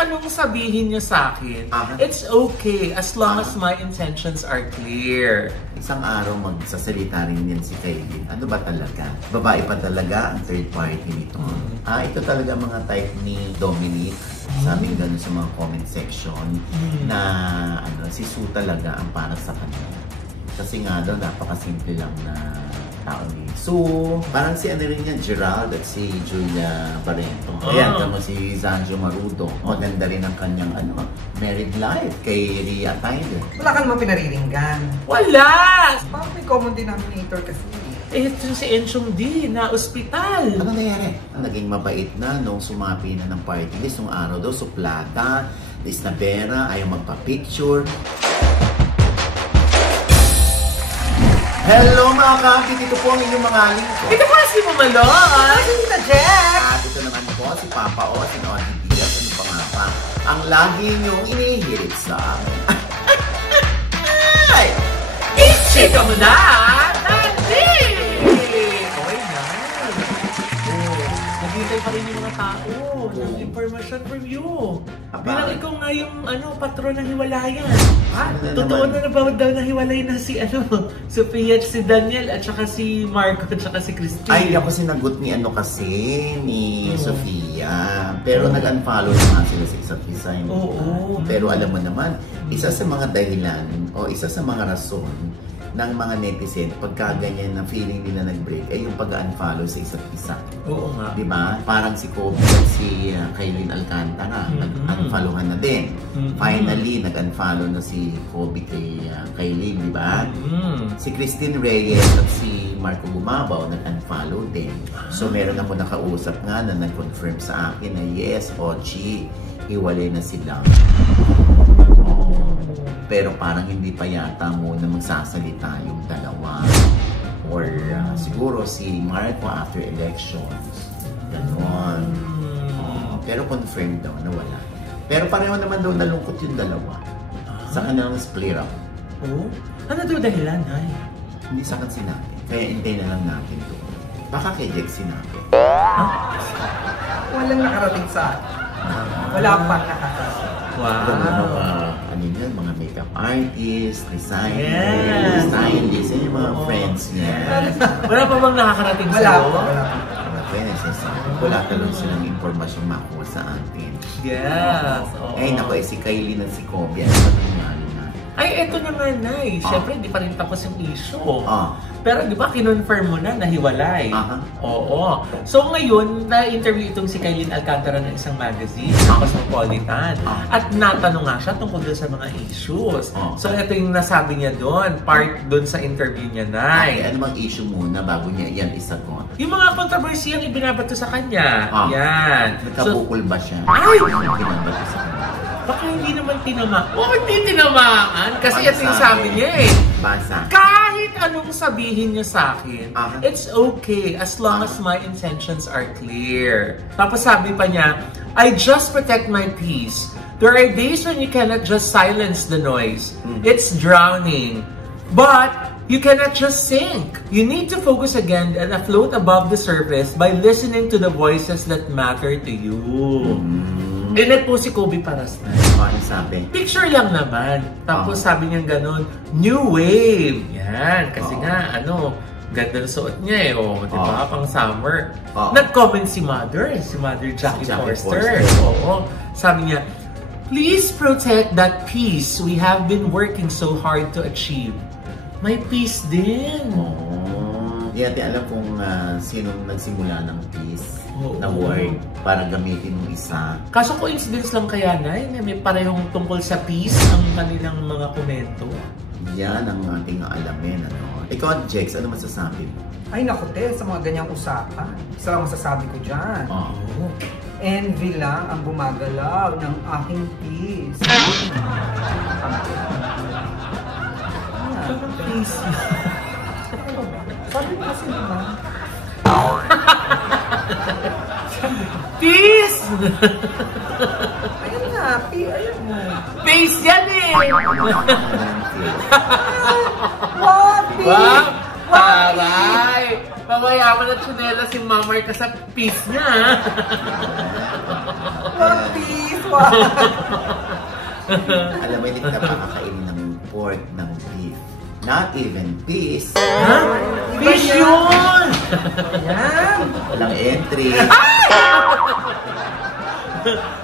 anong sabihin niyo sa akin, it's okay as long as my intentions are clear. Isang araw magsasalita rin yan si Kylie. Ano ba talaga? Babae pa talaga ang third party nito. Ito talaga mga type ni Dominic. Sabi gano'n sa mga comment section na si Sue talaga ang para sa kanya. Kasi nga daw, napakasimple lang na tao ni Sue. Parang si rin yan, Gerald at si Julia Barrento. Ayan, kamo si Zanjo Marudo. Maganda rin ang kanyang married life kay Rhea Tyler. Wala ka naman pinariringgan. Wala! Parang may common denominator kasi. Ito si Enchong D na ospital. Ano nangyari? Naging mabait na nung sumapi na ng party list. Nung araw daw, suplata, Isnabera, ayaw magpa-picture. Hello mga kampi! Dito po ang inyong mga lingkod. Ito po si Mamalon! Si Tita Jack! At ito naman po si Papa O, si Audie Diaz, ano pa nga pa. Ang lagi niyong inihirit sa amin. Ay! Ichika mo na! Dati! Okay na. Naghintay pa rin yung mga tao ng information from you. Bilang ikaw nga yung patron ng hiwalayan. Totoo na ba daw na hiwalay na si Sophia, si Daniel, at saka si Marco, at saka si Christine? Ay, ako sinagot ni ni Sophia. Pero nag-unfollow naman sila sa isa't isa. Pero alam mo naman, isa sa mga dahilan o isa sa mga rason ng mga netizen pagka ganyan na feeling nila nag-break ay yung pag-unfollow sa isa't isa. Oo nga. Diba? Parang si Kobe at si Kaylin Alcantara nag-unfollowan na din. Finally, nag-unfollow na si Kobe kay Kaylin, diba? Si Christine Reyes at si Marco Gumabaw nag-unfollow din. So meron ako nakausap nga na nag-confirm sa akin na yes, Ochi, hiwalay na sila. Pero parang hindi pa yata muna magsasalita yung dalawa. Or siguro si Marco after elections. Ganon. Pero confirmed daw na wala. Pero pareho naman daw nalungkot yung dalawa. Sa kanilang split up. Ano daw dahilan, ay? Hindi sa akin sinabi. Kaya hintay na lang natin doon. Baka kay Jack sinabi. Walang nakarating sa akin. Wala pang nakakarating. Wow! Mga makeup artist, designer, stylist, yung mga friends niya. Wala pa bang nakakarating sa'yo? Wala talagang silang impormasyon makuha sa atin. Yes. Ay, naku, si Kylie at si Kobe, ano ba nangyari na? Ay, eto naman na eh. Siyempre, hindi pa rin tapos yung issue. Pero di ba, kinonfirm mo na nahiwalay? Oo. So ngayon, na-interview itong si Kaylin Alcantara ng isang magazine, Cosmopolitan. At natanong nga siya tungkol doon sa mga issues. So ito yung nasabi niya doon, part doon sa interview niya, Nay. Ano bang issue muna bago niya yan isagot? Yung mga kontrobersiyang ibinabato sa kanya. Yan. Nagkabukol ba siya? Ay! Binabato sa kanya. Baka hindi naman tinamaan. Hindi tinamaan. Kasi ito yung sabi niya eh. Basa. Kahit anong sabihin niyo sa akin, it's okay as long as my intentions are clear. Tapos sabi pa niya, I just protect my peace. There are days when you cannot just silence the noise. It's drowning. But you cannot just sink. You need to focus again and float above the surface by listening to the voices that matter to you. Dinet po si Kobe Paras na. Ano sabi? Picture lang naman. Tapos sabi niya gano'n, new wave. Yan. Kasi nga, ganda na suot niya eh. Diba? Pang summer. Nag-comment si Mother Jackie Forster. Sabi niya, please protect that peace we have been working so hard to achieve. May peace din. Hindi natin alam kung sinong nagsimula ng peace na word para gamitin ng isa. Kaso coincidence lang kaya, Nay, na may parehong tungkol sa peace ang kanilang mga komento. Yan ang ating alamin. Ikaw, Jex, ano masasabi mo? Ay naku, te, sa mga ganyang usapan. Isa lang masasabi ko dyan. Envy lang ang gumagalaw ng aking peace. Peace. Sabi mo kasi naman. Peace! Ayun nga, ayun mo. Peace yan eh! Wapi! Taray! Pawayaman at tsunela si Mamar ka sa piece niya. One piece, wow! Alam mo, hindi ka makakainin ng pork, ng beef. Not even peace. Ha? Fish yun! Yan! Walang entry.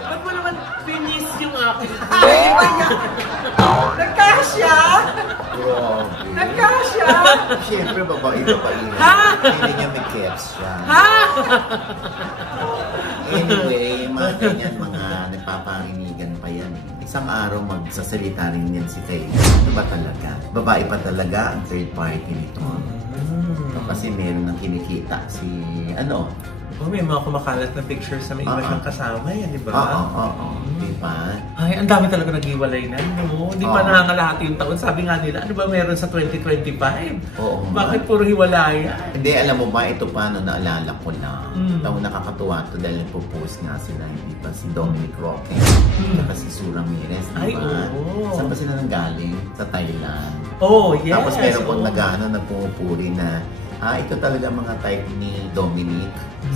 Ba't mo naman finis yung akin? Nagkasya! Grabe. Nagkasya! Siyempre, babae. Ha? Hindi niya may caps siya. Ha? Anyway, mga ganyan, mga nagpaparinigan pa yan. Isang araw magsasalita rin yan si Faye. Ano ba talaga? Babae pa talaga ang third party nito. Kasi meron nang kinikita si, ano? Oh, may mga kumakalat na pictures sa may iba siyang kasama yan, di ba? Oo. Diba? Ay, ang dami talaga nag-iwalay na, no? Hindi pa nangangalahati yung taon. Sabi nga nila, ano ba meron sa 2025? Oo. Bakit puro hiwalayan? Hindi, alam mo ba, ito paano naalala ko na. Taong nakakatuwa to dahil nagpo-post nga sila, hindi ba? Si Dominic Roque, saka si Sura Ramirez, Ay, diba? oo. Saan ba sila nanggaling? Sa Thailand. Oh, yes. Tapos meron pong nagpupuri na, ito talaga mga type ni Dominic.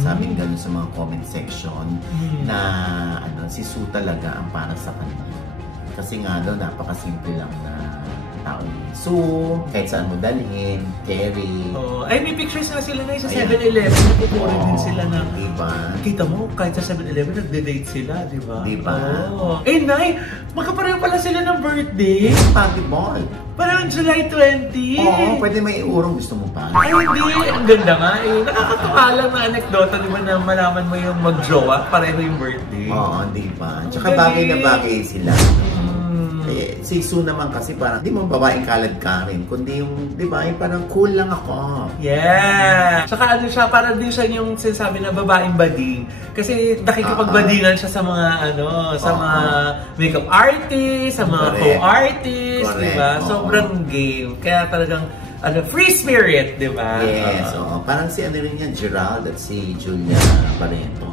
Sabi gano'n sa mga comment section na si Sue talaga ang para sa kanya. Kasi nga daw, napakasimple lang na tao ni Sue, kahit saan mo dalhin, carry. Oh, ay, may pictures na sila na sa 7-Eleven. Napupuri din sila na, diba? Kita mo, kahit sa 7-Eleven, nagde-date sila, di ba? Diba? Oh. Eh, Nay, magkapareho pala sila ng birthday. Party ball. Parang July 20. Oo, pwede may iurong. Gusto mo pa? Ay, hindi. Ang ganda nga eh. Nakakatuwa lang na anekdota, di ba, na malaman mo yung mag-jowa, pareho yung birthday. Oo, di ba? Tsaka bagay na bagay sila. Eh, si Sue naman kasi parang, di mo babaeng kalad ka rin, kundi yung, di ba, yung parang cool lang ako. Yeah! Tsaka ano siya, parang din siya yung sinasabi na babaeng bading. Kasi nakikipagbadingan siya sa mga, sa mga makeup artist, sa mga co-artist, di ba? Sobrang game. Kaya talagang, free spirit, di ba? Yes, parang si rin yan, Gerald at si Julia Barreto.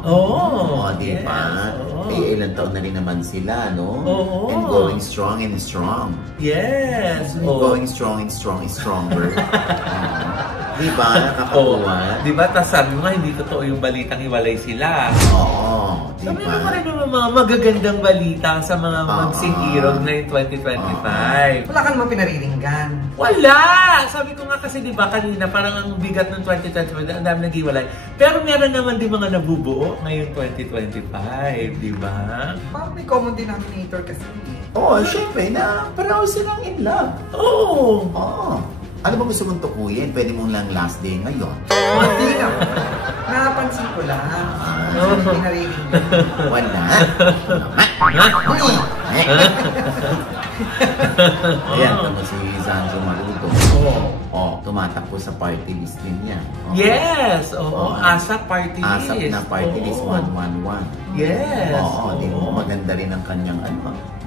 Di ba? Eh, ilang taon na rin naman sila, no? And going strong and strong. Yes! Going strong and strong is stronger. Di ba? Nakakatuwa. Di ba? Tapos sabi mo nga, hindi totoo yung balitang hiwalay sila. Oo. Di Sabi ba? mo rin naman mga magagandang balita sa mga magsing-irog na yung 2025. Wala ka naman pinariringgan. Wala! Sabi ko nga kasi di ba kanina, parang ang bigat ng 2025, ang dami nag-iwalay. Pero meron naman din mga nabubuo ngayong 2025, di ba? Parang may common denominator kasi. Oo, syempre na pareho silang in love. Oo! Ano ba gusto mong tukuyin? Pwede mong lang last day ngayon. Hindi na. Napansin ko lang. Pinariringgan. Wala. Ayan, tama si Sanjo Maruto. Tumatakbo sa party list din niya. Yes! ASAP party list. ASAP na party list 111. Yes! Di mo maganda rin ang kanyang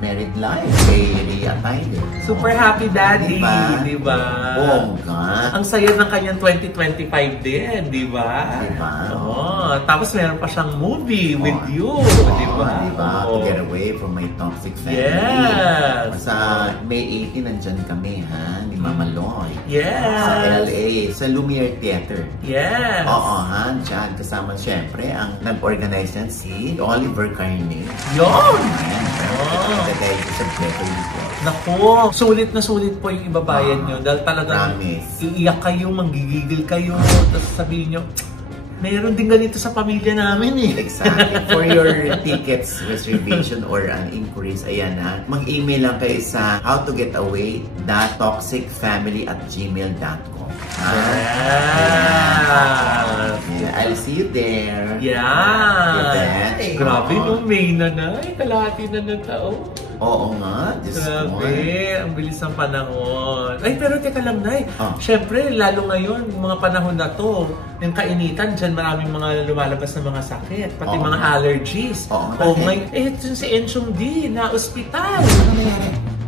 married life kay Rhea Tyler. Super happy daddy, di ba? Bongga. Ang saya ng kanyang 2025 din, di ba? Di ba? Tapos meron pa siyang movie with you, di ba? Di ba? To get away from my toxic family. Yes! Sa May 18, nandyan kami, ni Mama Loy. Yes! Sa LA, sa Lumiere Theater. Yes! Dyan. Kasama siyempre ang nag-organize yan si Oliver Carne. Yun! Dahil ko sa Beverly Hills. Naku, sulit na sulit po yung ibabayad nyo. Dahil talagang iiyak kayo, manggigigil kayo, tapos sabihin nyo, meron din ganito sa pamilya namin eh. Exactly. For your tickets, reservation, or inquiries, ayan mag-email lang kayo sa howtogetaway.toxicfamily@gmail.com. I'll see you there. Yeah. Grabe no, May na kalahati na ng taon. Oo nga, just grabe, ang bilis ng panahon. Ay, pero teka lang, Nay. Siyempre, lalo ngayon, mga panahon na to, yung kainitan, dyan maraming mga lumalabas na mga sakit, pati mga allergies. Ito si Enchong D, na ospital.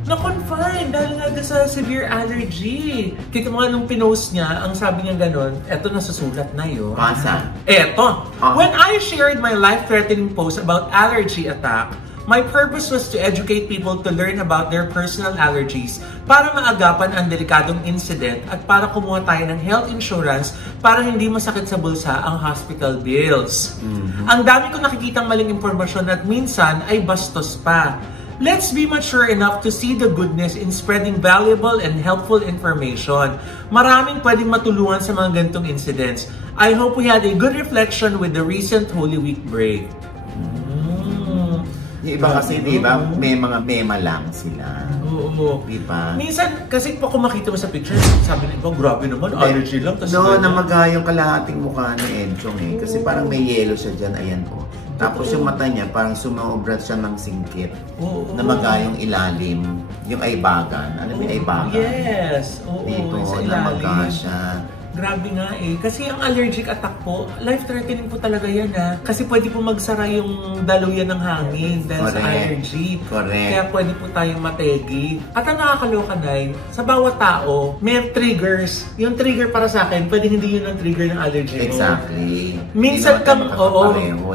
Na-confine dahil nga sa severe allergy. Kita mo nga nung pinost niya, ang sabi niya ganun, eto nasusulat na yun. Pasa? Eto. When I shared my life-threatening post about allergy attack, My purpose was to educate people to learn about their personal allergies para maagapan ang delikadong incident at para kumuha tayo ng health insurance para hindi masakit sa bulsa ang hospital bills. Ang dami ko nakikitang maling impormasyon at minsan ay bastos pa. Let's be mature enough to see the goodness in spreading valuable and helpful information. Maraming pwedeng matulungan sa mga ganitong incidents. I hope we had a good reflection with the recent Holy Week break. Yung iba kasi, di ba, may mga mema lang sila. Oo. Di ba? Minsan, kasi pa kung makita mo sa picture, sabi nila, grabe naman, allergy lang. No, namaga yung kalahating mukha ni Enchong eh. Kasi parang may yellow siya dyan, ayan po. Tapos yung mata niya, parang sumaobrat siya ng singkit. Namaga yung ilalim, yung aybagan. Alam mo yung aybagan? Yes. Oo, dito, sa namaga siya. Grabe nga eh. Kasi ang allergic attack po, life-threatening po talaga yan ha. Kasi pwede po magsara yung daluyan ng hangin dahil sa allergy. Correct. Kaya pwede po tayong mategi. At ang nakakaloka na sa bawat tao, may triggers. Yung trigger para sa akin, pwede hindi yun ang trigger ng allergy mo. Exactly. Minsan kang,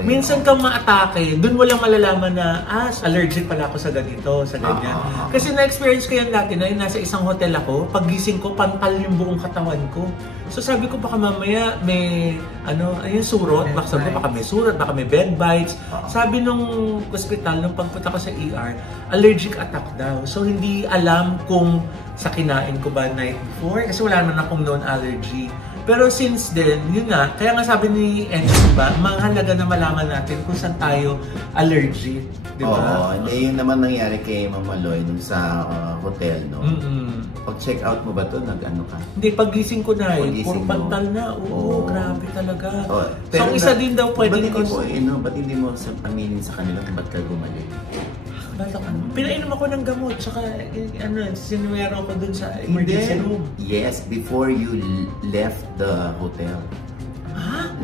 minsan kang maatake, dun mo lang malalaman na, allergic pala ako sa ganito, sa ganyan. Kasi na-experience ko yan dati na yun, nasa isang hotel ako, paggising ko, pantal yung buong katawan ko. So sabi ko baka mamaya may ayun surot, baka sabi ko baka may surot, baka may bed bites. Sabi nung hospital nung pagpunta ko sa ER, allergic attack daw. So hindi alam kung sa kinain ko ba night before kasi wala naman akong known allergy. Pero since then, yun nga, kaya nga sabi ni Enzo, diba, mahalaga na malaman natin kung saan tayo allergic, di ba? Oo, yun naman nangyari kay Mama Loy dun sa hotel, no? Pag-check out mo ba to, nag-ano ka? Hindi, paggising ko na eh, puro pantal na. Oo, grabe talaga. So, isa din daw pwedeng ba't hindi mo aminin sa kanila kung ba't ka gumaling? Pinainom ako ng gamot, tsaka sinuwero ako dun sa emergency room. Yes, before you left the hotel.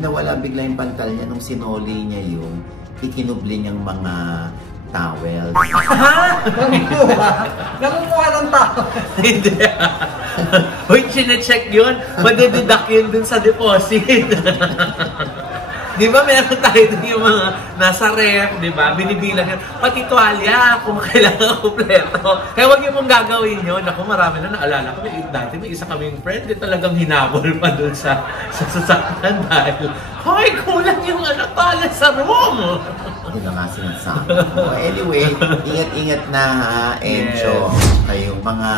Nawala bigla yung pantal niya nung sinoli niya yung ikinubli niyang mga towel. Nangunguha ng towel? Hindi. Uy, sinecheck yun. Madideduct yun dun sa deposit. Di ba meron tayo dun yung mga nasa ref, di ba? Binibilang yun. Pati tuwalya, kung kailangan kompleto. Kaya huwag yung mong gagawin yun. Ako, marami na naalala ko. Dati may isa kaming friend, talagang hinabol pa dun sa sasakyan dahil, hoy, kulang yung tuwalya sa room! Hindi na nga sinasabi. Anyway, ingat-ingat na ha, Encho. Kayong mga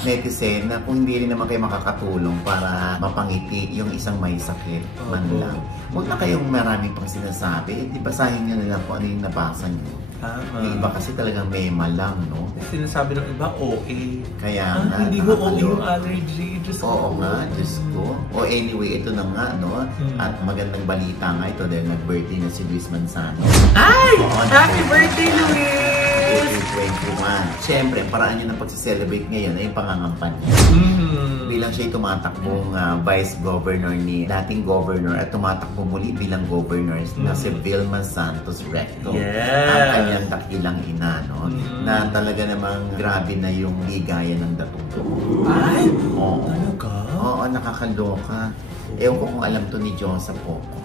netizen na kung hindi rin naman kayo makakatulong para mapangiti yung isang may sakit man lang. Huwag na kayong marami pang sinasabi. Di basahin nyo na lang kung ano yung nabasa nyo. Yung iba kasi talagang mema lang, no? Sinasabi ng iba, OA. Kaya nga, hindi mo OA yung allergy. Oo nga, Diyos ko. O anyway, ito na nga, no? At magandang balita nga ito dahil nag-birthday na si Luis Manzano. Ay! Happy birthday, Luis! 2021. Siyempre, ang paraan niya ng pag-celebrate ngayon ay yung pangangampan niya. Bilang siya tumatakbong vice governor ni dating governor at tumatakbo muli bilang governor na si Vilma Santos Recto. Ang kanyang dakilang ina, no? Na talaga namang grabe na yung ligaya ng datong. Ay! Talaga? Oo, nakakaloka. Ewan ko kung alam to ni John sa Poco.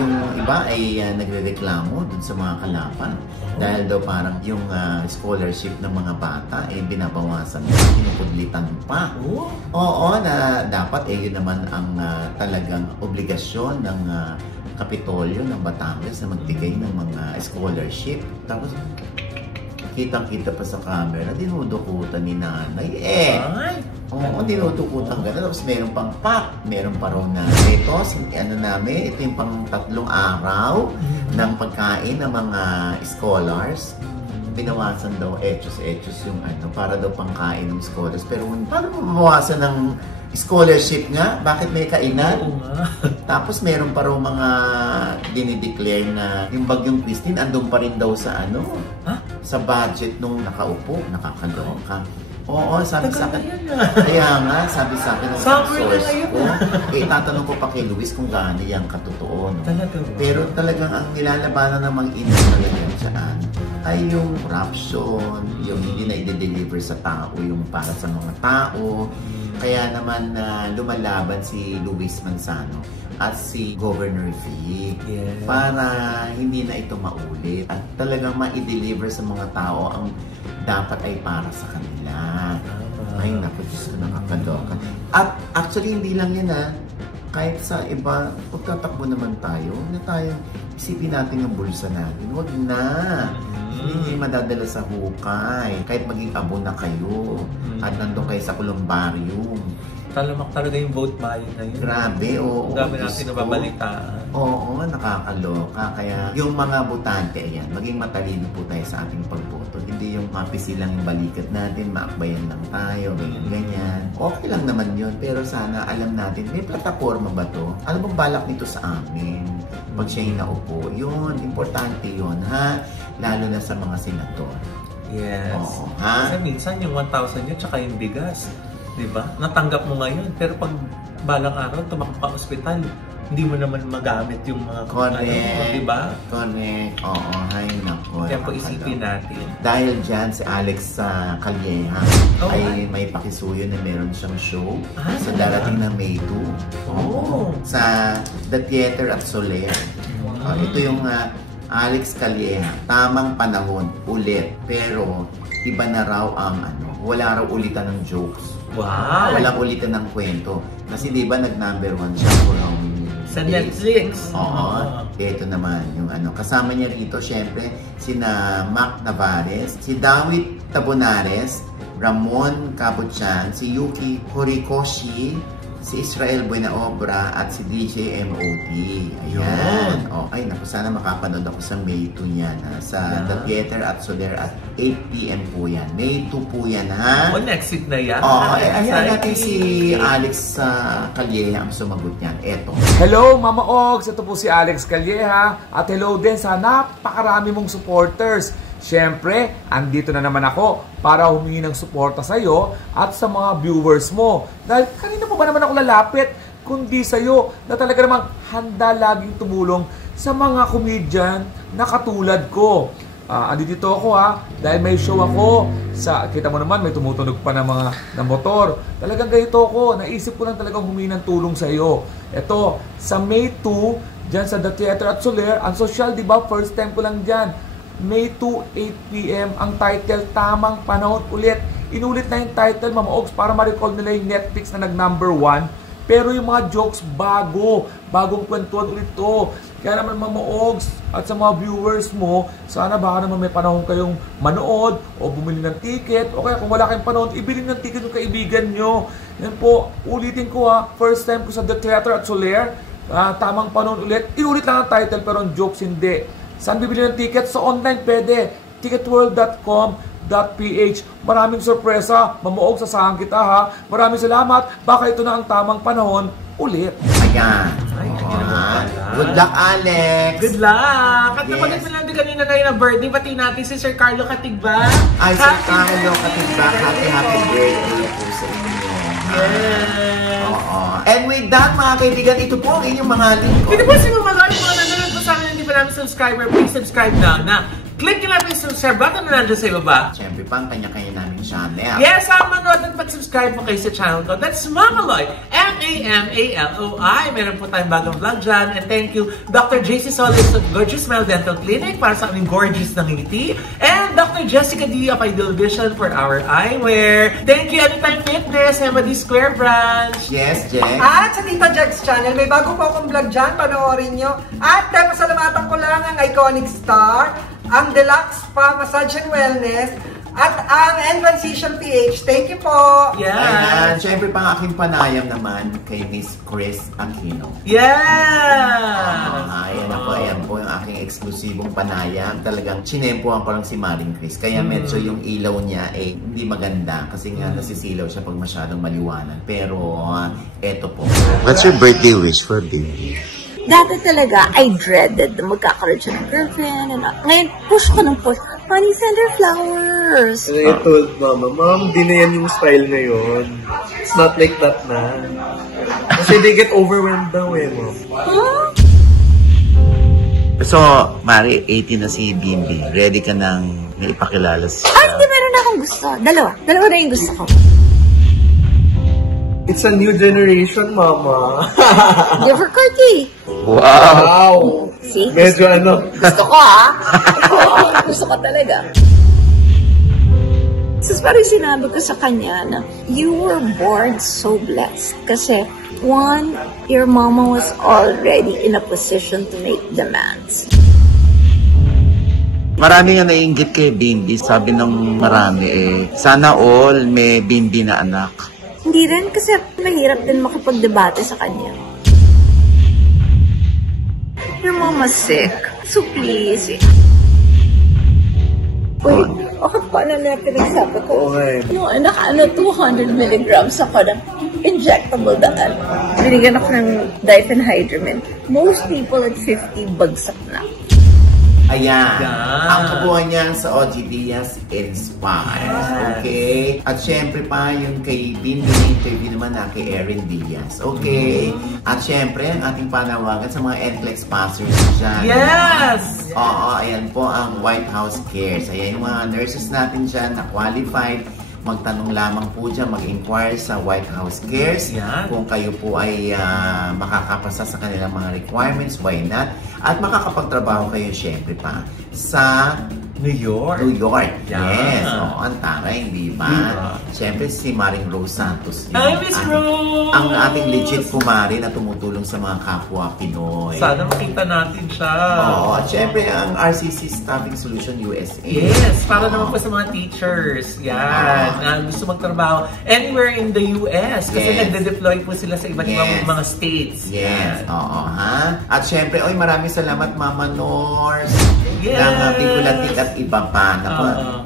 Yung iba ay nagre-reklamo dun sa mga kalaban dahil daw parang yung scholarship ng mga bata ay binabawasan pa, pinupudlitan pa. Oo, na dapat yun naman ang talagang obligasyon ng Kapitolyo ng Batangas na magbigay ng mga scholarship. Tapos kitang-kita pa sa camera, dinudukutan ni nanay. Oo, dinudukutan gano'n. Tapos meron pang meron pa rin na ito, ito yung pang 3 araw ng pagkain ng mga scholars. Binawasan daw etos yung para daw pangkain ng scholars. Pero paano mabawasan ng scholarship nga? Bakit may kainan? Tapos meron pa rin mga dinideclare na yung Bagyong Christine andun pa rin daw sa sa budget nung nakaupo. Nakakaloka. Oo, sabi sa akin. Kaya nga, sabi sa akin ng source ko. Tatanong ko pa kay Luis kung gaano yung katotoo. No? Pero talagang ang nilalabanan ng mga ina talaga dyan ay yung corruption, yung hindi na i-deliver sa tao, yung para sa mga tao. Kaya naman lumalaban si Luis Manzano at si Governor Vic para hindi na ito maulit at talagang ma-deliver sa mga tao ang dapat ay para sa kanila. Ay naku, Diyos ko, nakakaloka. At actually hindi lang yan kahit sa iba, pagtatakbo naman tayo, na tayo isipin natin ang bulsa natin. Huwag na. Hindi madadala sa hukay. Kahit maging abo na kayo at nandun kayo sa kolumbarium. Talamak talaga yung vote buying ngayon. Grabe, oo. Dami natin nababalitaan. Oo, nakakaloka. Kaya yung mga botante, ayan, maging matalino po tayo sa ating pagboto. Hindi yung mapisi lang yung balikat natin, maakbayan lang tayo, ganyan-ganyan. Okay lang naman yun, pero sana alam natin, may plataforma ba to? Ano bang balak nito sa amin? Pag siya yung naupo, yun, importante yun, ha? Lalo na sa mga senador. Yes. Oo, ha? Kasi minsan yung 1,000 yun, tsaka yung bigas. Diba? Natanggap mo ngayon, pero pag balang araw, tumakbo ka ospital, hindi mo naman magamit yung mga correct. Diba? Correct. Oo, hay nako. Kaya po isipin natin. Dahil dyan, si Alex Calleja ay may pakisuyo na meron siyang show sa darating na May 2. Sa The Theater at Soler. Ito yung Alex Calleja, tamang panahon, ulit. Pero iba na raw ang wala raw ulitan ng jokes. Wow! Walang ulitan ng kwento. Kasi di ba nag-number 1 siya for how many days? Sa Netflix. Oo. Ito naman yung kasama niya rito, syempre, sina Mac Navarez, si Dawit Tabonares, Ramon Cabuchan, si Yuki Horikoshi, si Israel Buenaobra at si DJ MOT. Ayan. Ay, naku, sana makapanood ako sa May 2 yan. Sa The Theater at Soler at 8 PM po yan. May 2 po yan, ha? Next week na yan. Ayan natin si Alex Calleja ang sumagot yan. Eto. Hello, Mama Ogs! Ito po si Alex Calleja. At hello din sa napakarami mong supporters. Siyempre, andito na naman ako para humingi ng suporta sa iyo at sa mga viewers mo. Dahil kanina pa ba naman ako lalapit, kundi sa iyo na talaga namang handa laging tumulong sa mga komedyan na katulad ko. Andito ako dahil may show ako. Kita mo naman, may tumutunog pa na motor. Talagang ganito ako, naisip ko lang talagang humingi ng tulong sa iyo. Ito, sa May 2, dyan sa The Theater at Soler, ang social, di ba? First time ko lang dyan. May 2, 8 PM, ang title, Tamang Panahon Ulit. Inulit na yung title, Mama Ogs, para ma-recall nila yung Netflix na nag-number 1. Pero yung mga jokes, bagong kwentuhan ulit to. Kaya naman, Mama Ogs, at sa mga viewers mo, sana baka naman may panahon kayong manood o bumili ng ticket. O kaya kung wala kayong panahon, ibili ng ticket ng kaibigan nyo. Yan po, ulitin ko first time ko sa The Theater at Soler, Tamang Panahon Ulit. Iulit lang ang title, pero ang jokes hindi. Saan bibili ng ticket? Sa online pwede. Ticketworld.com.ph. Maraming sorpresa. Mamuog, sasahan kita Maraming salamat. Baka ito na ang tamang panahon ulit. Ayan. Good luck, Alex. Good luck. At napagod mo lang din kanina tayo na birthday. Pati natin si Sir Carlo Katigba. Ay, Sir Carlo Katigba. Happy birthday po sa inyo. Yes. And with that, mga kaibigan, ito po ang inyong mga lingkod. Ito po si Mama Loy. Mga nanonood po sa amin, hindi pa namin subscriber. Please subscribe now na. Click nyo lang yung subscribe button na nandiyan sa ibaba. Siyempre pa, ang kanya-kanya namin channel. Yes, manood at mag-subscribe po kayo sa channel ko. That's Mama Loy. M-A-M-A-L-O-I. Meron po tayong bagong vlog dyan. And thank you, Dr. JC Solis of Gorgeous Smile Dental Clinic para sa aming gorgeous na ngiti. And Dr. Jessica D of Ideal Vision for our eyewear. Thank you, Anytime Fitness, MD Square Branch. Yes, Jex. At sa Tita Jex Channel, may bago po akong vlog dyan. Panoorin nyo. At pasalamatan ko lang ang Iconic Star, ang Deluxe Spa Massage and Wellness, at ang Transition PH. Thank you po! Yeah! Ayan, syempre pang aking panayam naman kay Miss Chris Aquino. Yeah! Ayan po yung aking eksklusibong panayam. Talagang chinempohan ko lang si Maring Chris. Kaya medyo yung ilaw niya hindi maganda. Kasi nga nasisilaw siya pag masyadong maliwanag. Pero eto po. What's your birthday wish for baby? Dati talaga, I dreaded na magkakaroon siya ng girlfriend. Ngayon, push ko ng push. Honey, send her flowers. And I told Mama, Mom, di na yan yung style ngayon. It's not like that na. Kasi they get overwhelmed daw Mom. Huh? So, Mari, 18 na si Bimbi. Ready ka nang naipakilala siya? Ay, hindi, meron na akong gusto. Dalawa na yung gusto ko. It's a new generation, Mama. Give her Carti. Wow! See? Medyo ano. Gusto ko Gusto ko talaga. So, parang sinabi ko sa kanya na, you were born so blessed. Kasi, one, your mama was already in a position to make demands. Marami nga naiinggit kay Bimbi. Sabi ng marami sana all may Bimbi na anak. Hindi rin kasi mahirap din makipagdebate sa kanya. Your mama's sick. So please. Wait, paano na pinagsabi ko? Okay. Yung anak, 200 milligrams ako ng injectable daan. Binigyan ako ng diphenhydramine. Most people at 50 bagsak na. Ayan. Ang kabuuan niyan sa OG Diaz Inspires. Okay? At syempre pa yung kay Bimbi, interview naman na kay Erin Diaz. Okay? At syempre, ang ating panawagan sa mga NCLEX passers dyan. Yes! Oo, ayan po ang White House Cares. Ayan yung mga nurses natin dyan na qualified. Magtanong lamang po dyan, mag-inquire sa White House Cares. Yan. Kung kayo po ay makakapasa sa kanilang mga requirements, why not? At makakapagtrabaho kayo syempre pa sa New York. New York. Yeah. Yes. Oo, ang taray, di ba? Siyempre si Maring Rose Santos. Hi, Miss Rose! Ang ating legit kumari na tumutulong sa mga kapwa Pinoy. Sana makita natin siya. Oo. At siyempre ang RCC Staffing Solution USA. Yes, para naman po sa mga teachers. Yan. Na gusto magtrabaho anywhere in the US. Kasi nagde-deploy po sila sa iba't ibang mga states. Yes. Oo, ha? At syempre, maraming salamat Mama Nors. Yes. Ng Bicolatic at iba pa. Na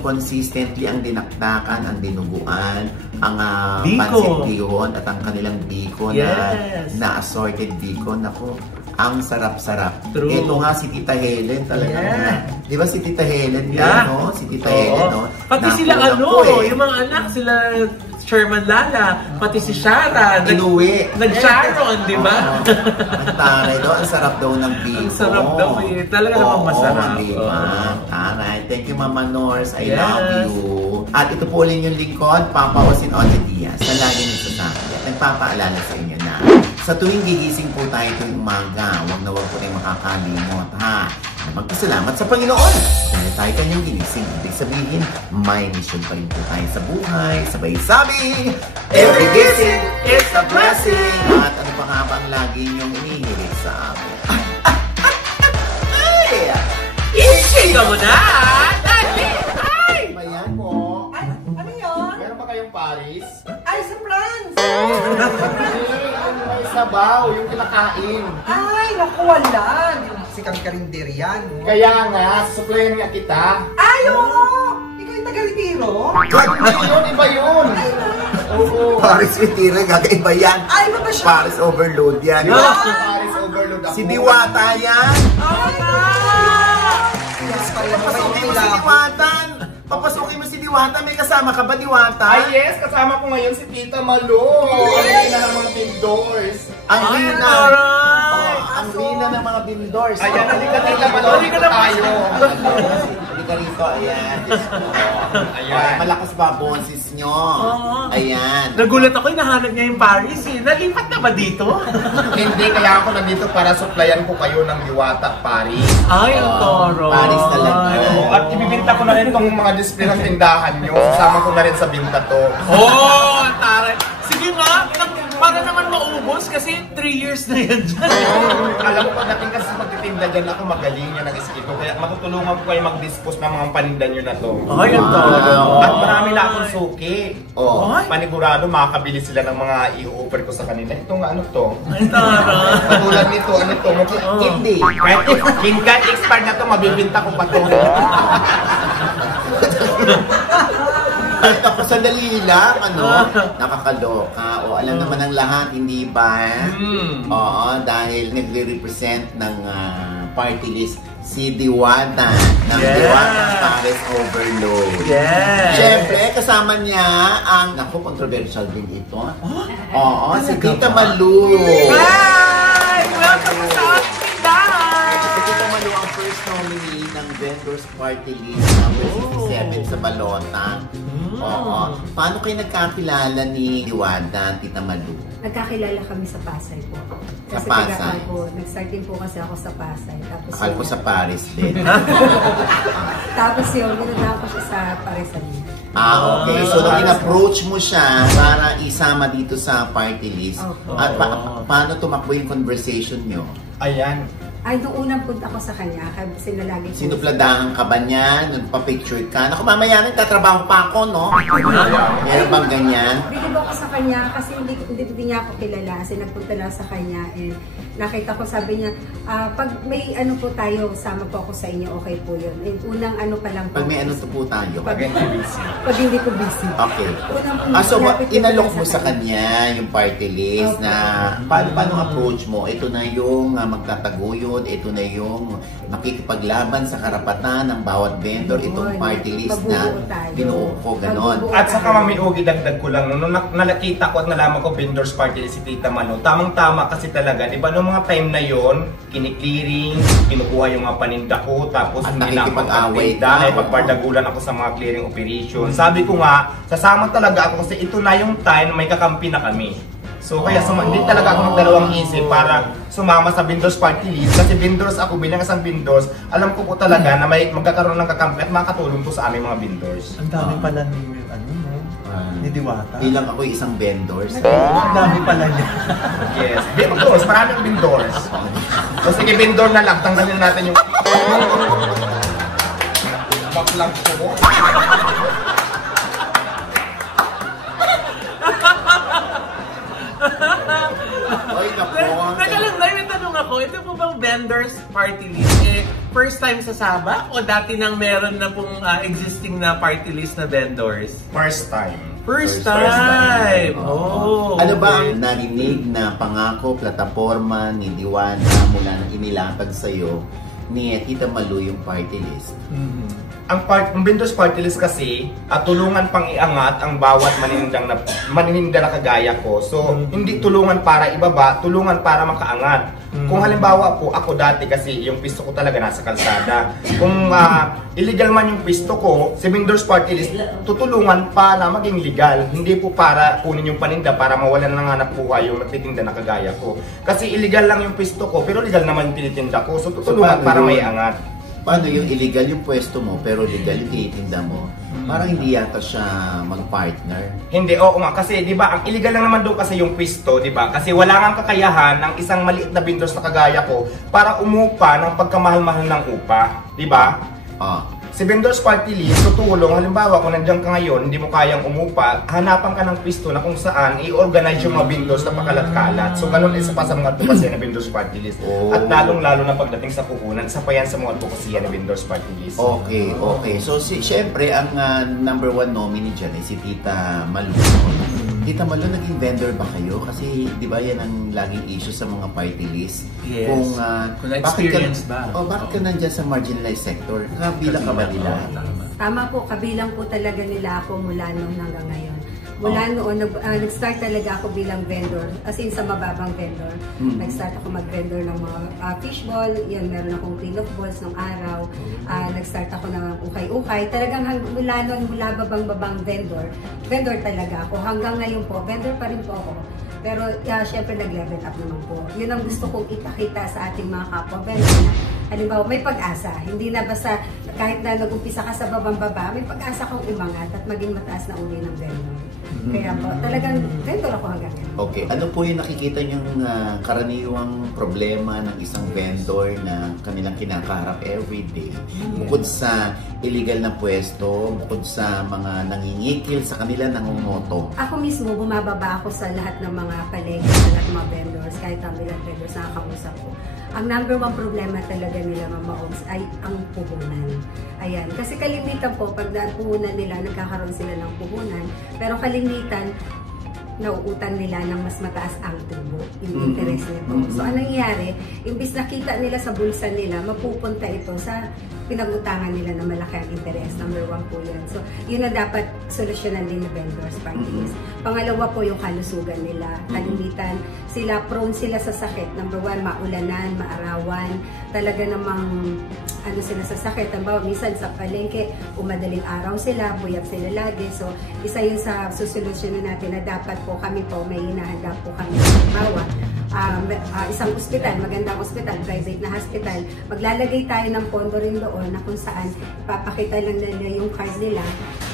consistently ang dinakdakan, ang dinuguan, ang pancit bihon at ang kanilang bacon na assorted bacon. Naku, ang sarap-sarap. Ito nga si Tita Helen talaga. Di ba si Tita Helen? No? Si Tita Helen, no? Pati sila yung mga anak, sila Sherman Lala, pati si Sharon. Inuwi. Nag-Sharon, di ba? Ang taray daw. Ang sarap daw ng bacon. Ang sarap daw eh. Talaga namang masarap. Alright. Thank you, Mama Nors. I love you. At ito po ulit yung lingkod, Papa Osin Oji Diaz. Na lagi nagsasabi. Nagpapaalala sa inyo na sa tuwing gigising po tayo tuwing umaga, huwag na huwag po tayong makakalimot, ha? Na magpasalamat sa Panginoon. Kaya tayo kanyang ginising. Ibig sabihin, may mission pa rin po tayo sa buhay. Sabay sabing, every gising is a blessing. At ano pa nga ba ang lagi niyong inihilig sa amin? Isigaw mo na! Dali! Ay! Bayan mo. Ay, ano yun? Meron ba kayong Paris? Ay, sa France! May sabaw, yung kinakain. Ay, naku, wala. Si kami karinderyan. Kaya nga, susuklayan nga kita. Ay, oo! Ikaw yung taga-retiro? Iba yun. Oo. Paris Retiro, gagaiba yan. Ay, ba ba siya? Paris Overload yan. Paris Overload ako. Si Diwata yan. Papasukin mo si Diwatan. Papasukin mo si Diwata. May kasama ka ba, Diwata? Ay, yes! Kasama ko ngayon si Tita Malu. Ang rina ng mga vendors. Ang rina. Ang rina ng mga vendors. Ayan, halika Tita Malu. Halika na tayo. Halika rito, ayan. Ayan. Malakas ba boses nyo? Ayan. Nagulat ako, hinahanap niya yung Paris eh. Nalipat na ba dito? Hindi, kaya ako nandito para supplyan ko kayo ng Diwata Paris. Ay, ang toro. Paris talaga. At ibibinta ko na rin itong mga display ng tindahan nyo. Kasama ko na rin sa binta to. Oh, taray. Sige nga, para naman maubos kasi 3 years na yan dyan. Alam mo, pagdating kasi magtitinda dyan ako, magaling yan ang iskito. Kaya matutulungan ko kayo mag-dispose ng mga paninda nyo na to. Ay, ang toro. At marami na akong suki. Oh. Panigurado, makakabili sila ng mga i-offer ko sa kanila. Ito nga, ano to? Ay, taray. Katulad nito, ano to? Hindi. Kahit Kinkan expired na to, mabibinta ko pa to. Tapos sandali lang, nakakaloka. O alam naman ng lahat, hindi ba? Oo, dahil nagre-represent ng party list si Diwata ng Diwata Paris Overload. Siyempre, kasama niya ang, controversial din ito. Oo, si Tita Malu. Hi! Welcome sa ating tindahan! Si Tita Malu ang first nominee ng Vendors Party List number 67 sa Balota. Oo. Paano kayo nagkakilala ni Diwata, Tita Malu? Nagkakilala kami sa Pasay po. Sa Pasay? Nag-start din po kasi ako sa Pasay. Tapos Akala ko sa Paris din. Tapos yun, ginagawa ko siya sa Paresanin. Okay. So, nung in-approach mo siya para isama dito sa party list, at paano tumakbo yung conversation nyo? Ayan. Ay, nung unang punta ko sa kanya, kasi nalagi ko... Sinupladahan ka ba niya? Nagpa-picture ka? Naku, mamaya nagtatrabaho pa ako, no? Meron bang ganyan? Bilib ako sa kanya kasi hindi niya ako kilala. Kasi nagpunta lang sa kanya and nakita ko, sabi niya, pag may ano po tayo, sama po ako sa inyo, okay po yun. And unang ano pa lang po. Pag may ano to po tayo? Pag hindi ko busy. Okay. So, inalok mo sa kanya yung party list na paano approach mo? Ito na yung magtataguyod, ito na yung makikipaglaban sa karapatan ng bawat vendor, itong party list na binuo ko, ganon. At saka Mami Ogie, dagdag ko lang, nung nakita ko at nalaman ko vendors party list si Tita Malu, tamang-tama kasi talaga, di ba, noong mga time na yon, kini-clearing, kinukuha yung mga paninda ko, tapos hindi na ako magpagtinda, ipagpardagulan ako sa mga clearing operation. Sabi ko nga, sasama talaga ako kasi ito na yung time may kakampi na kami. So kaya hindi talaga ako magdalawang isip para sumama sa vendors party list kasi vendors ako, bilang isang vendors, alam ko po talaga na may magkakaroon ng kakampi at makakatulong po sa aming mga vendors. Ang dami pala ni Diwata. Bilang ako isang vendors. Ang dami pala niya. Yes, vendors, maraming vendors. So sige, vendor na lang, tanggalin natin yung baklang ko. Teka lang, may tanong ako. Ito po bang vendors party list? First time sa Sabak o dati nang meron na pong existing na party list na vendors? First time. First time! Oh, ano ba ang narinig na pangako, plataforma ni Diwata mula na inilatag sa'yo ni Tita Malu yung party list? Ang vendors party list kasi, tulungan pang iangat ang bawat manininda na kagaya ko. So, hindi tulungan para ibaba, tulungan para makaangat. Kung halimbawa po, ako dati kasi yung pisto ko talaga nasa kalsada. Kung illegal man yung pisto ko, si vendors party list, tutulungan para maging legal. Hindi po para kunin yung paninda para mawalan ng hanap buhay yung nagtitinda na kagaya ko. Kasi illegal lang yung pisto ko, pero legal naman yung tinitinda ko. So, tutulungan para may angat. Paano yung illegal yung pwesto mo pero legal yung tinitinda mo? Parang hindi yata siya mag-partner. Hindi, oo nga. Kasi di ba ang illegal lang naman doon kasi yung pisto, di ba? Kasi wala nga kakayahan ng isang maliit na vendors na kagaya ko para umupa ng pagkamahal-mahal ng upa. Di ba? Si vendors party list, tutulong. Halimbawa, kung nandiyan ka ngayon, hindi mo kayang umupa, hanapan ka ng pisto na kung saan i-organize yung mga vendors na pakalat-kalat. So, ganun isa pa sa mga advocacy na vendors party list. At lalong-lalo na pagdating sa puhunan, isa pa yan sa mga advocacy na vendors party list. Okay, okay. So, syempre, ang number one nominee dyan ay si Tita Malu. Tita Malu, naging vendor ba kayo? Kasi, di ba, yan ang laging issue sa mga party list. Yes. Kung experience ba? Bakit ka nandyan sa marginalized sector? Kabilang ka ba nila? Tama po, kabilang po talaga nila ako mula noon hanggang ngayon. Mula noon, nag-start talaga ako bilang vendor, as in sa mababang vendor. Nag-start ako mag-vendor ng mga fishball, yan, meron akong clean of balls ng araw. Nag-start ako ng ukay-ukay. Talagang mula noon, mula babang-babang vendor talaga ako. Hanggang ngayon po, vendor pa rin po ako. Pero syempre nag-level up naman po. Yun ang gusto kong ipakita sa ating mga kapwa-vendor na halimbawa may pag-asa. Hindi na basta kahit na nag-umpisa ka sa babang-baba, may pag-asa kang umangat at maging mataas na uli ng vendor. Kaya po, talagang vendor ako hanggang ngayon. Okay. Ano po yung nakikita niyong karaniwang problema ng isang vendor na kanilang kinakaharap everyday? Bukod sa illegal na pwesto, bukod sa mga nangingikil sa kanila nangungoto. Ako mismo, bumababa ako sa lahat ng mga paligid, sa lahat ng mga vendors, kahit ang bilang vendors na nakakausap ko. Ang number one problema talaga nila, Mama Ogs, ay ang puhunan. Ayan. Kasi kalimitan po, pag puhunan nila, nagkakaroon sila ng puhunan. Pero kalimitan, nauutan nila ng mas mataas ang tubo, yung interest nito. So, anong nangyayari? Imbis nakita nila sa bulsa nila, mapupunta ito sa pinag-utangan nila na malaki ang interest. Number one po yan. So, yun na dapat solusyonan din na vendors parties. Pangalawa po yung kalusugan nila. Kalimitan, prone sila sa sakit. Number one, maulanan, maarawan. Talaga namang ano sila sa sakit. Halimbawa, minsan sa palengke, madaling araw sila, buyag sila lagi. So, isa yun sa susolusyonan natin na dapat po kami po, may hinahanda po kami. Halimbawa, isang ospital, magandang ospital, private na hospital, maglalagay tayo ng pondo rin doon na kung saan papakita lang nila yung card nila.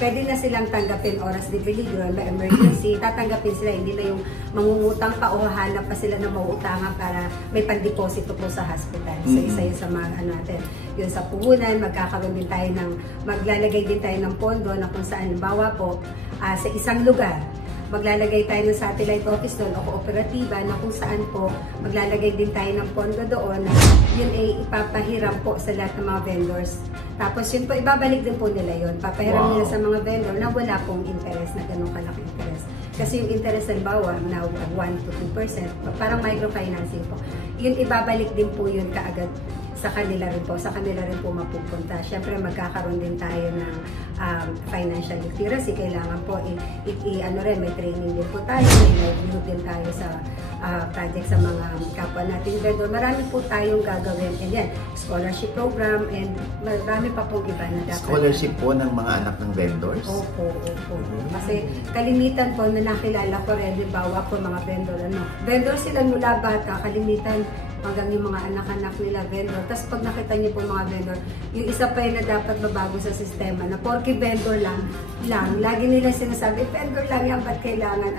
Pwede na silang tanggapin oras de peligro, may emergency, tatanggapin sila, hindi na yung mangungutang pa o hahanap pa sila na mauutangan para may pandeposito po sa hospital. So isa yun sa mga natin. Yun sa puhunan, magkakaroon din tayo maglalagay din tayo ng pondo na kung saan, bawa po, sa isang lugar, maglalagay tayo ng satellite office doon o kooperatiba na kung saan po maglalagay din tayo ng pondo doon na yun ay ipapahiram po sa lahat ng mga vendors. Tapos yun po, ibabalik din po nila yun. Papahiram nila sa mga vendor na wala pong interest na ganun kalaki interest. Kasi yung interest ng bawa na 1 to 2%, parang microfinancing po. Yun ibabalik din po yun kaagad sa kanila rin po, mapupunta. Siyempre magkakaroon din tayo ng financial literacy. Kailangan po may training din po tayo, may review din tayo sa project sa mga kapwa natin vendor. Marami po tayong gagawin. And yan, scholarship program and marami pa pong iba na dapat. Scholarship po ng mga anak ng vendors? Opo. Kasi kalimitan po na nakilala ko rin, bawa po mga vendor. Vendor sila mula bata, kalimitan hanggang yung mga anak-anak nila vendor. Tapos pag nakita niyo po mga vendor, yung isa pa yun na dapat mabago sa sistema na porke vendor lang, lagi nila sinasabi, vendor lang yan, ba't kailangan,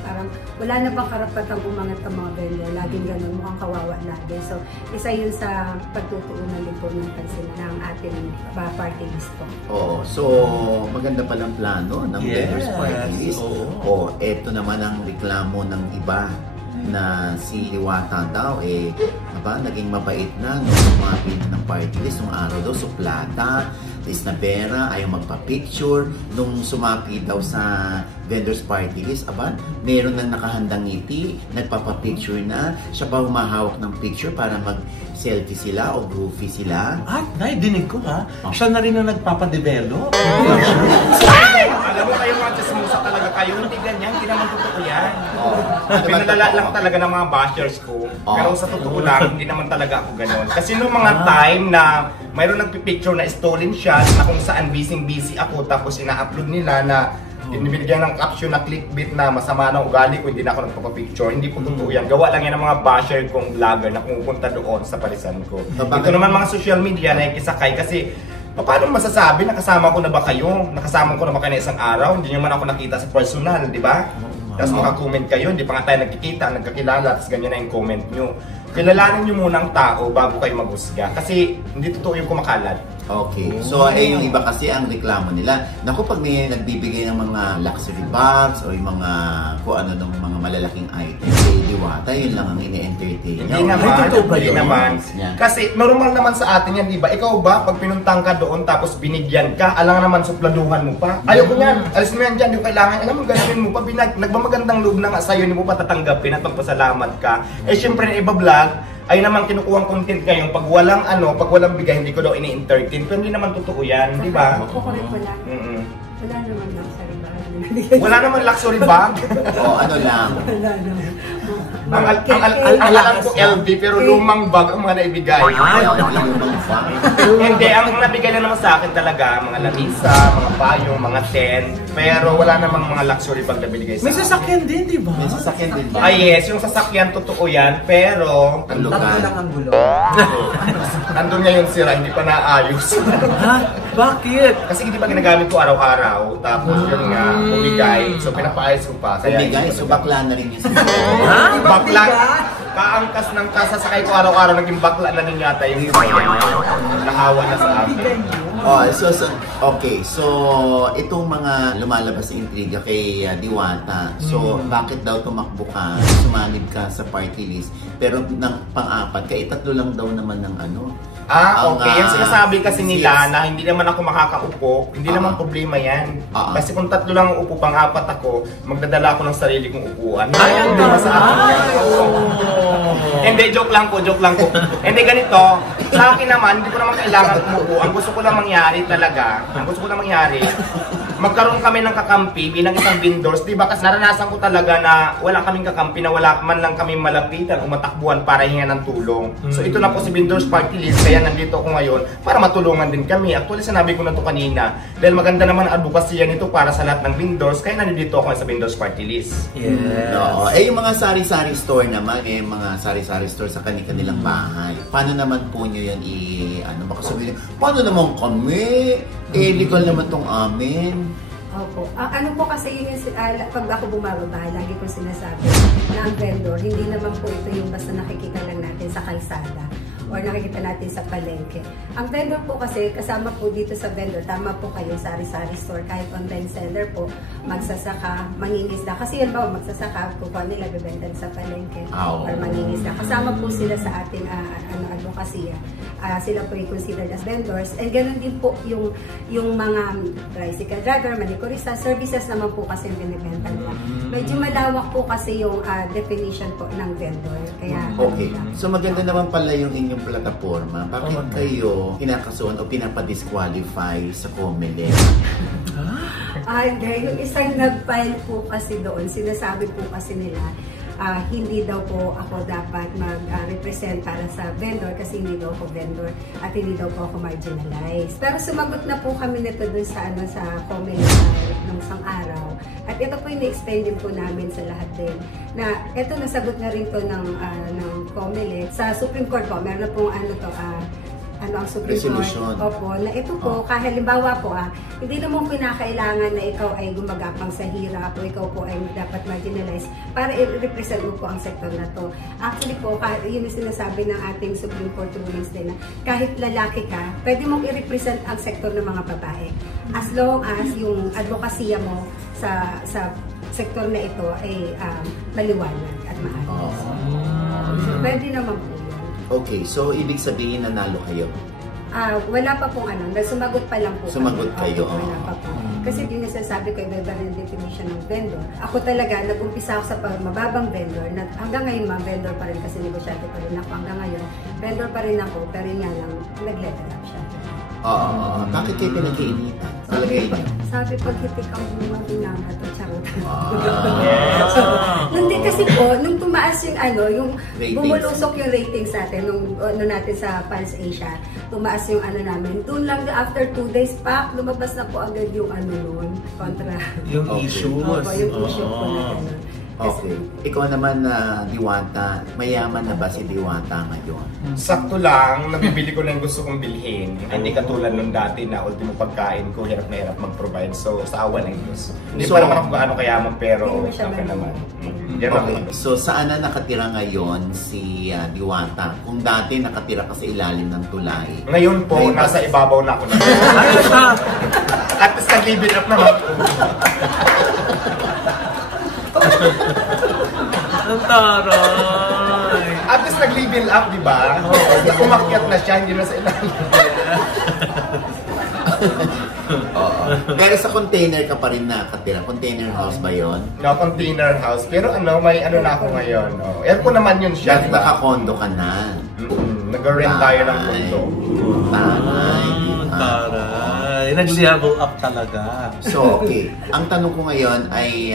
parang wala na bang karapatang umangat ang mga vendor. Laging ganun, mukhang kawawa lagi. So, isa yun sa pagtutuunan din po ng pansin ng ating party list po. Oo, so maganda palang plano ng vendors party list. Eto naman ang reklamo ng iba na si Diwata daw naging mabait na nung sumapit ng party list nung araw daw, suplata, Isnabera, ayaw magpa-picture nung sumapit daw sa vendors party list, meron nang nakahandang ngiti, nagpapa-picture na, siya pa humahawak ng picture para mag-selfie sila o groovy sila. Dinig ko siya na rin ang nagpapadevelop. Alam mo kayo mga chismosa talaga kayo, hindi ganyan, hindi naman totoo yan. Pinalala lang talaga ng mga bashers ko. Pero sa totoo lang, hindi naman talaga ako ganon. Kasi nung mga time na mayroon nagpipicture na stolen shot na kung saan busy ako, tapos ina-upload nila na binibigyan ng caption na clickbait na masama na ugali ko, hindi na ako nagpapapicture. Hindi po totoo yan. Gawa lang yan ng mga basher kong vlogger na pumupunta doon sa parisan ko. Ito naman mga social media na ikisakay kasi paano masasabi, nakasama ko na ba kayo? Nakasama ko na ba kayo na isang araw? Hindi nyo man ako nakita sa personal, di ba? Tapos maka-comment kayo, hindi pa nga tayo nagkikita, nagkakilala, tapos ganyan na yung comment nyo. Kilalanin nyo muna ang tao bago kayo maghusga. Kasi hindi totoo yung kumakalat. Okay. So, yung iba kasi ang reklamo nila. Naku, pag may nagbibigay ng mga luxury bags o yung mga kung ano ng mga malalaking items, Diwata, yun lang ang ini-entertain. Hindi naman. Kasi normal naman sa atin yan, di ba? Ikaw ba, pag pinuntang ka doon tapos binigyan ka, alang naman supladuhan mo pa. Ayoko yan. Alis mo yan dyan, di kailangan. Alam mo, gano'n mo pa. Nagmamagandang loob na nga sa'yo, hindi mo pa tatanggapin at magpasalamat ka. Siyempre na iba-vlog, ay naman kinukuhang content ngayon pag walang bigay, hindi ko daw ini-entertain. Pero hindi naman totoo yan, di ba? Wala naman luxury bag. Wala naman luxury bag? Ano lang? Wala naman. Ang alam ko LV, pero lumang bag ang mga naibigay. Hindi, ang nabigay na naman sa akin talaga, mga lamisa, mga payong, mga tent. Pero wala namang mga luxury bag na binigay sa akin. May sasakyan din, di ba? May sasakyan din ba? Yes, yung sasakyan, totoo yan. Pero, ang lugar. lang ang gulo. nandun ngayon sira, hindi pa naayos. Bakit? Kasi hindi pa ginagamit ko araw-araw. Tapos yun nga, bumigay. So pinapaayos ko pa. Bumigay? So bakla na rin yung bakla? Kaangkas ng kasasakay ko araw-araw, naging bakla na rin yata yung nahawa na sa akin. Okay, so itong mga lumalabas sa intriga kay Diwata, so bakit daw tumakbo ka, sumanib ka sa party list, pero ng pang-apat, tatlo lang daw naman ng okay. Yung sinasabi kasi nila na hindi naman ako makakaupo, hindi naman problema yan. Kasi kung tatlo lang ang upo, pang-apat ako, magdadala ako ng sarili kong upuan. Ang problema sa akin yan. Hindi, joke lang po. Hindi, ganito. Sa akin naman, hindi ko naman kailangan umupo. Ang gusto ko lang mangyari talaga, magkaroon kami ng kakampi bilang isang vendors, di ba? Kasi naranasan ko talaga na wala kaming kakampi, na wala man lang kami malapitan o matakbuhan para hinga ng tulong. So ito na po si Vendors Party List, kaya nandito ako ngayon para matulungan din kami. Actually, sinabi ko na to kanina, dahil maganda naman ang advokasya nito para sa lahat ng vendors, kaya nandito ako sa Vendors Party List. Yes. Oo. Yung mga sari-sari store naman, mga sari-sari store sa kanilang bahay. Paano naman po nyo yan baka sabihin, paano naman kami? Legal naman tong amin. Opo. Ano po kasi yun yung, pag ako bumababa, lagi ko sinasabi na ang vendor, hindi naman po ito yung basta nakikita lang natin sa kalsada or nakikita natin sa palengke. Ang vendor po kasi, kasama po dito sa vendor, tama po kayo, sari-sari store, kahit online seller po, magsasaka, mangingisda. Kasi yan ba, magsasaka, kukuha nila, bibenta sa palengke or mangingisda. Kasama po sila sa ating advokasya. Sila po i-considered as vendors. And ganoon din po yung mga tricycle driver, manikurista, services naman po kasi yung binibenta nila. Medyo malawak po kasi yung definition po ng vendor. Kaya, okay. So maganda naman pala yung inyong plataforma. Bakit kayo kinakasuhan o pinapadisqualify sa COMELEC? Hindi. Yung isang nag-file po kasi doon, sinasabi po kasi nila, hindi daw po ako dapat mag-represent para sa vendor kasi hindi daw ako vendor at hindi daw po ako marginalized. Pero sumagot na po kami nito dun sa COMELEC ng isang araw. At ito po yung na-explain din po namin sa lahat din na ito nasagot na rin to ng COMELEC sa Supreme Court po. Meron na pong ang Supreme Court. Opo, na ito po, kahit halimbawa po, hindi naman pinakailangan na ikaw ay gumagapang sa hirap o ikaw po ay dapat marginalize para i-represent mo po ang sektor na to. Actually po, yun yung sinasabi ng ating Supreme Court rulings din na kahit lalaki ka, pwede mong i-represent ang sektor ng mga babae. As long as yung advokasya mo sa sektor na ito ay maliwanag at maayos. So, pwede naman po. Okay, so ibig sabihin nanalo kayo? Wala pa pong sumagot pa lang po. Sumagot kayo? Wala pa po. Kasi yung nasasabi ko, iba rin definition ng vendor. Ako talaga, nag-umpisa ako sa mababang vendor. Hanggang ngayon, vendor pa rin kasi negosyante pa rin ako. Hanggang ngayon, vendor pa rin ako, pero nga lang, nag-level up siya. Bakit kayo pinag-iinitan? Sabi, pag hitik ang bumabinanga ito, charot. Hindi kasi po, nung tumaas yung bumulusok yung ratings natin, nung natin sa Pulse Asia, tumaas yung namin. Doon lang, after 2 days pa, lumabas na po agad yung noon, kontra. Yung issues. Yung issue po na gano'n. Okay. Ikaw naman na Diwata, mayaman na ba si Diwata ngayon? Sakto lang, nabibili ko na yung gusto kong bilhin. Hindi katulad nung dati na ultimo pagkain ko, hirap na hirap mag-provide. So, sa awa ng Diyos. Hindi pa naman ako gaano kayaman, pero okay naman. Okay. So, saan na nakatira ngayon si Diwata? Kung dati nakatira ka sa ilalim ng tulay. Ngayon po, nasa ibabaw na ako na. At least nag-live up naman po. Ang taray! At least nag-level up, di ba? Umakyat na siya, hindi na sa ilalim. Pero sa container ka pa rin nakatira. Container house ba yun? No, container house. Pero may na ako ngayon. Yan po naman yun siya, di ba? Naka-condo ka na. Nag-rent tayo ng condo. Taray! Nag-level up talaga. So, okay. Ang tanong ko ngayon ay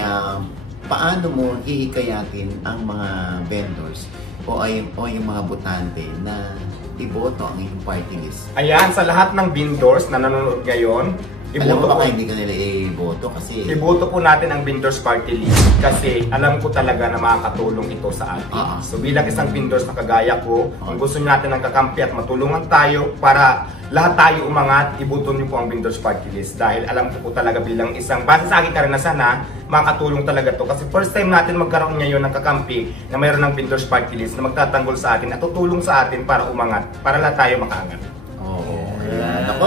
paano mo hihikayatin ang mga vendors o yung mga botante na iboto ang iyong party list? Ayan, sa lahat ng vendors na nanonood ngayon, alam mo ba hindi ka nila iboto kasi... Iboto po natin ang Vendors Party List kasi alam ko talaga na makakatulong ito sa atin. So bilang isang vendors na kagaya ko, kung gusto natin ng kakampi at matulungan tayo para lahat tayo umangat, iboto niyo po ang Vendors Party List dahil alam ko po talaga bilang isang, base sa akin karanasan na makakatulong talaga to kasi first time natin magkaroon ngayon ng kakampi na mayroon ng Vendors Party List na magtatanggol sa atin at tutulong sa atin para umangat, para lahat tayo makaangat. Ako,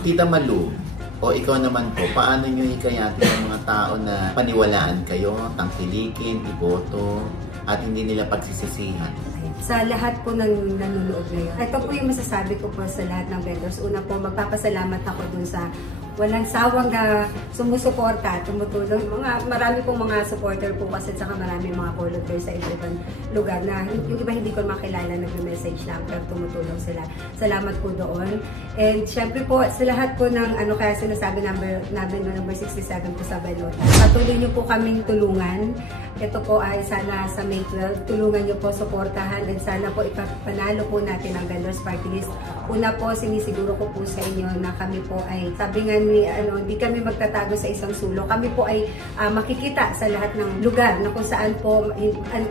Tita Malu, o ikaw naman po, paano nyo hikayatin ang mga tao na paniwalaan kayo, tangkilikin, iboto, at hindi nila pagsisisihan? Sa lahat po ng nanonood ngayon, ito po yung masasabi ko po sa lahat ng vendors. Una po, magpapasalamat ako dun sa walang sawang sumusuporta, tumutulong. Marami pong mga supporter po kasi saka marami mga volunteers sa ibang lugar na yung iba hindi ko makilala, nag-message lang pero tumutulong sila. Salamat po doon. And syempre po sa lahat po ng kaya sinasabi namin number 67 po sa Balota. Patuloy niyo po kaming tulungan. Ito po ay sana sa May 12, tulungan niyo po, suportahan, and sana po ipapanalo po natin ang Vendors Party List. Una po, sinisiguro ko po sa inyo na kami po ay, sabi nga ni, hindi kami magtatago sa isang sulok. Kami po ay makikita sa lahat ng lugar na kung saan po,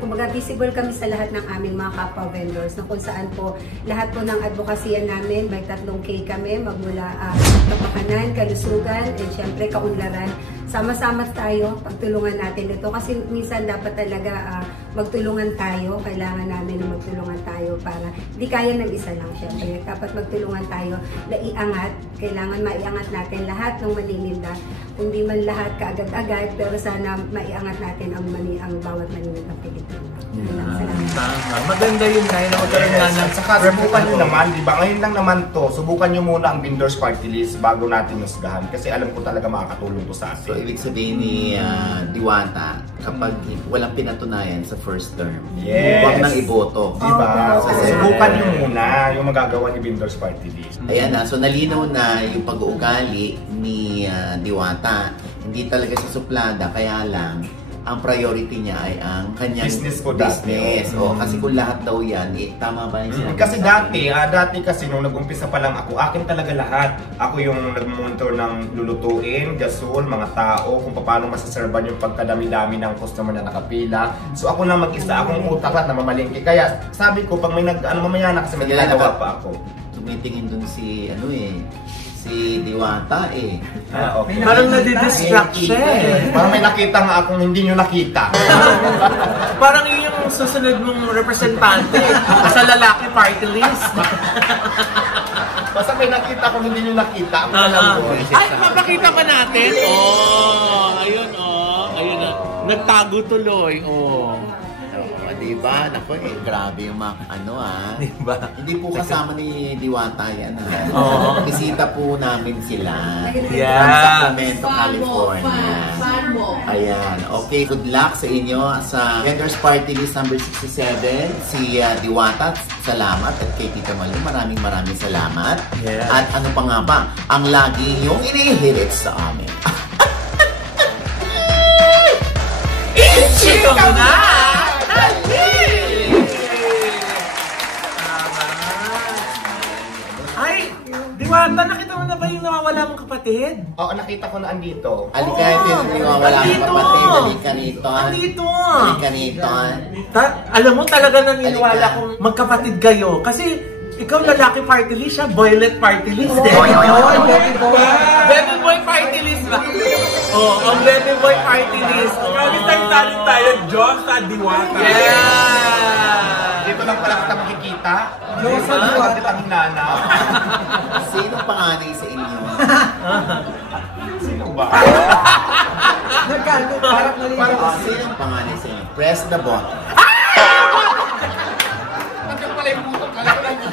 kumaga visible kami sa lahat ng aming mga kapwa vendors, na kung saan po lahat po ng advokasya namin, may 3K kami, magmula Kapakanan, Kalusugan, and syempre Kaunlaran. Sama-sama tayo, pagtulungan natin ito kasi minsan dapat talaga magtulungan tayo, kailangan namin na magtulungan tayo para di kaya ng isa lang syempre. Dapat magtulungan tayo na iangat, kailangan maiangat natin lahat ng manininda, hindi man lahat kaagad-agad pero sana maiangat natin ang bawat manininda Pilipino. Tama. Maganda yun na yun. Saka subukan nyo naman, di ba? Ngayon lang naman to, subukan nyo muna ang Vendors Party List bago natin nusgahan kasi alam ko talaga makakatulong to sa atin. So, ibig sabihin ni Diwata, kapag walang pinatunayan sa first term, huwag nang iboto. Diba? So, subukan nyo muna yung magagawa ni Vendors Party List. Ayan na, so nalinaw na yung pag-uugali ni Diwata. Hindi talaga siya suplada, kaya lang, ang priority niya ay ang kanyang business ko business. Kasi kung lahat daw yan, tama ba yung sinabi? Kasi dati kasi nung nag-umpisa pa lang ako, akin talaga lahat. Ako yung nag-monitor ng lulutuin, gasol, mga tao, kung paano masaserban yung pagkadami-dami ng customer na nakapila. So ako na mag-isa, akong utak lahat na mamalingki. Kaya sabi ko, pag may mamaya na kasi may ginagawa pa ako. Tumitingin dun si si Diwata Okay. Parang nadidistract siya Parang may nakita nga akong hindi nyo nakita. Parang yun yung susunod mong representante sa lalaki party list. Basta may nakita akong hindi nyo nakita. Ay, mapakita pa natin. Ayun na. Nagtago tuloy. Diba? Naku, grabe yung mga Diba? Hindi po kasama ni Diwata yan. Bisita po namin sila. Yeah. Sacramento, California. Ayan. Okay, good luck sa inyo sa Vendors Party List number 67. Si Diwata, salamat. At kay Tita Malu, maraming salamat. Yeah. At ano pa nga ba, ang lagi yung inihirit sa amin. Ito na! Ay, Diwata, nakita mo na ba yung nawawala mong kapatid? Oo, nakita ko na andito. Halika ito yung nawawala mong kapatid. Halika rito. Halika rito. Alam mo, talaga naniniwala kong magkapatid kayo. Kasi ikaw lalaki party list, siya boylet party list. Baby boy party list ba? Ang baby boy party list. Kami tayo, John sa Diwata. Yeah! Dito lang pala kita makikita. Diyos sa Diwata. Kita hinanaw. Sinong panganay sa inyo? Sino ba? Nagkano, parang nalilito. Sinong panganay sa inyo? Press the button. Nandiyan pala yung putok. Nagkano,